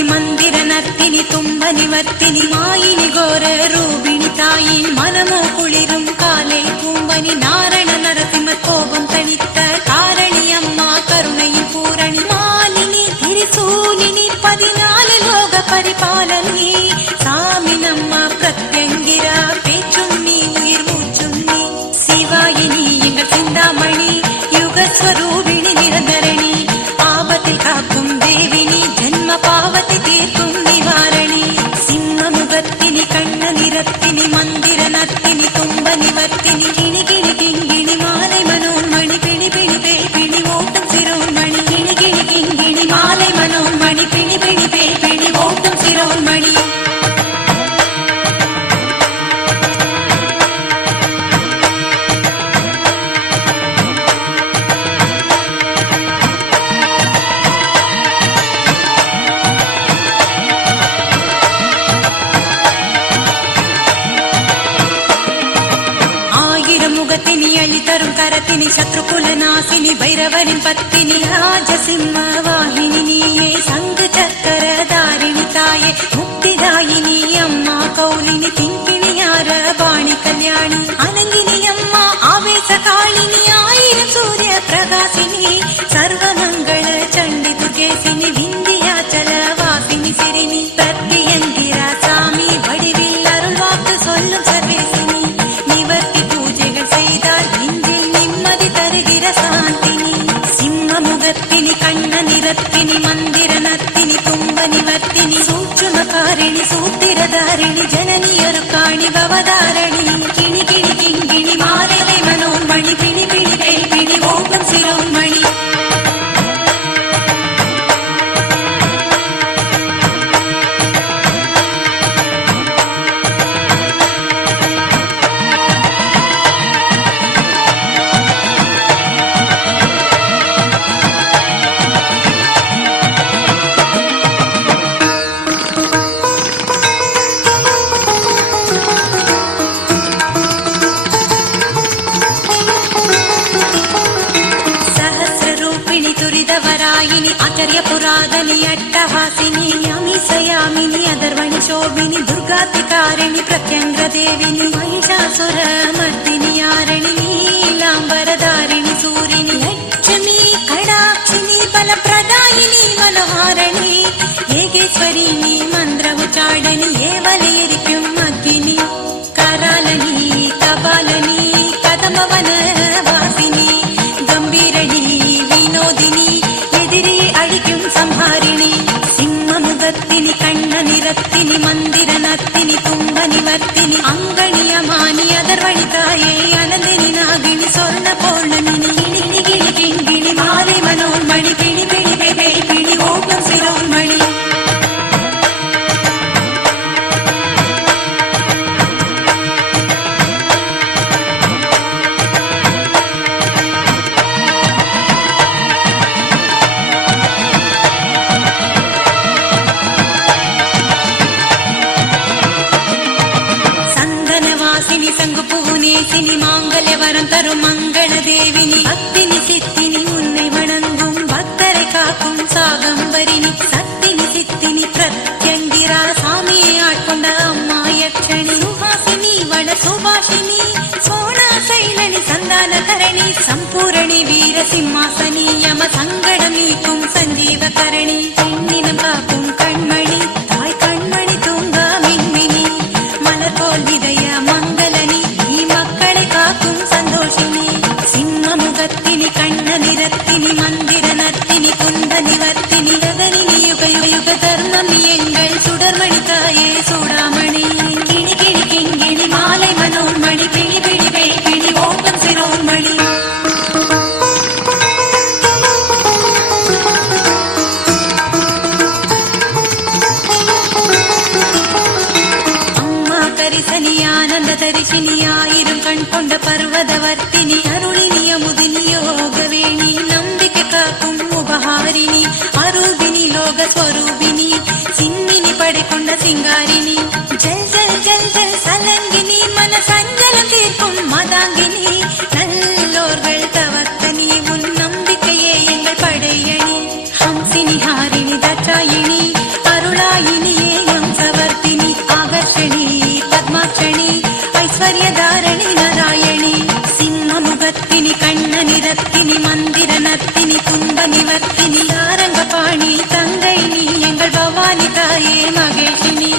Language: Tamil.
நிவர்த்தினி மந்திர நர்த்தினி தும்ப நிவர்த்தினி மாயினி கோர ரூபிணி தாயின் மனமோ குளிரும் காலை பூம்பனி நாரண நரசிம்மர் கோபம் தணித்த காரணி அம்மா கருணையின் பூரணி மாலினி திரிசூலினி 14 லோக பரிபாலனி சாமி நம்மா பிரத்யங்கிரா பேச்சும் நீ உயிர் மூச்சும் நீ சிவாயினி எங்கள் சிந்தாமணி யுகஸ்வரூபிணி நிரந்தரணி ஆபத்தில் காக்கும் தேவினி ஜன்ம பாவத்தை தீர்க்கும் நிவாரணி சிம்ம முகத்தினி கண்ண நிறத்தினி மந்திர நத்தினி தும்ப நிவர்த்தினி கிணி கிணி கிங்கிணி மாலை மனோன்மணி பிணி பிணி பே பிணி ஓட்டம் சிரோன்மணி கிணி கிணி கிங்கிணி மாலை மனோன்மணி பிணி பிணி பே பிணி ஓட்டம் சிரோன்மணி முகத்தினி அழி தரும் கரத்தினி சத்ருகுல நாசினி பைரவரின் பத்தினி ராஜசிம்ம வாகினி நீயே சங்கு சக்கர தாரிணி தாயே முக்திதாயினி அம்மா கௌலினி திங்கிணியார பாணி கல்யாணி அனங்கினி அம்மா ஆவேச காளினி ஆயிரம் சூரிய பிரகாசினி சர்வமங்கள சண்டி துர்கேசினி விந்தியாச்சல வாசினி சிறினி பிரத்யங்கிரா சாமி வடிவில் அருள் வாக்கு சொல்லும் சர்வேசினி நிவர்த்தி பூஜைகள் செய்தால் நெஞ்சில் நிம்மதி தருகிற சாந்தினி சிம்ம முகத்தினி கண்ண நிறத்தினி மந்திர நத்தினி தும்ப நிவர்த்தினி சூட்சுமகாரிணி சூத்திரதாரிணி ஜனனி அருக்காணி பவதாரணி கிணி கிணி கிங்கிணி மாலை மனோன்மணி பிணி பிணி பே பிணி ஓட்டம் சிரோன்மணி துரிதவராயினி ஆச்சரிய புராதனி அட்டஹாசினி அமிசயாமினி அதர்வணி சோபினி துர்காதிகாரிணி பிரத்யங்கிர தேவினி மகிஷாசுர மர்தினி யாரிணி நீலாம்பரதாரிணி சூரிணி லட்சுமி கடாட்சினி பலப்பிரதாயினி மனோஹாரணி ஏகேஸ்வரிணி மந்திர உச்சாடனி ஏவலையரிக்கும் அக்கினி கராலனி கபாலனி கதமவன வாசினி கம்பீரணி வினோதினி எதிரி அழிக்கும் சம்ஹாரிணி சிம்ம முகத்தினி கண்ண நிறத்தினி மந்திர நத்தினி தும்ப நிவர்த்தினி அங்கணியமானி அதர்வணி தாயே அனந்தினி நாகினி சொர்ண பௌர்ணமினி கிணி கிணி கிங்கிணி மாலை மனோன்மணி பிணி பிணி பே பிணி ஓட்டம் சிரோன்மணி சங்கு புகுநேசினி மாங்கல்ய வரம் தரும் மங்கள தேவினி பக்தினி சித்தினி உன்னை வணங்கும் பக்தரை காக்கும் சாகம்பரினி சத்தினி சித்தினி பிரத்யங்கிரா சாமியை ஆட்கொண்ட அம்மா யட்சணி சுஹாசினி வட சுபாஷினி சோனா சைலனி சந்தான கரணி சம்பூரணி வீர சிம்மாசனி யம சங்கடம் நீக்கும் சஞ்சீவ கரணி பெண்ணினம் காக்கும் கண்மணி தாய் கண்மணி தூங்கா மின்மினி மலர் போல் விதய மங்களனி நீ மக்களை காக்கும் சந்தோஷினி சிம்ம முகத்தினி கண்ண நிறத்தினி மந்திர நத்தினி குந்த நிவர்த்தினி ஜகனினி யுக யுக தர்மம் எங்கள் சுடர்மணி தாயே சூடாமணி கிணி கிணி கிங்கிணி மாலை மனோன்மணி பிணி பிணி பே பிணி ஓட்டம் சிரோன்மணி ஆனந்த தரிசினி ஆயிரம் கண் கொண்ட பர்வதவர்த்தினி அருளினி அமுதினி யோகவேணி நம்பிக்கை காக்கும் உபஹாரிணி அரூபினி லோக ஸ்வரூபினி சின்னினி படை கொண்ட சிங்காரினி ஜல் ஜல் ஜல் ஜல் சலங்கினி மன சஞ்சலம் தீர்க்கும் மதாங்கினி நல்லோர்கள் தவத்தனி உன் நம்பிக்கையே எங்கள் படையணி ஹம்சினி ஹாரிணி தச்சாயினி அருள காலாயினியே எம் சவர்த்தினி ஆகர்ஷணி பத்மாட்சணி ஐஸ்வர்யதாரணி நாராயணி சிம்மமுகத்தினி கண்ணனிரத்தினி மந்திர நர்த்தினி துன்ப நிவர்த்தினி சாரங்கபாணி தங்கை நீ எங்கள் பவானி தாயே மகேஷினி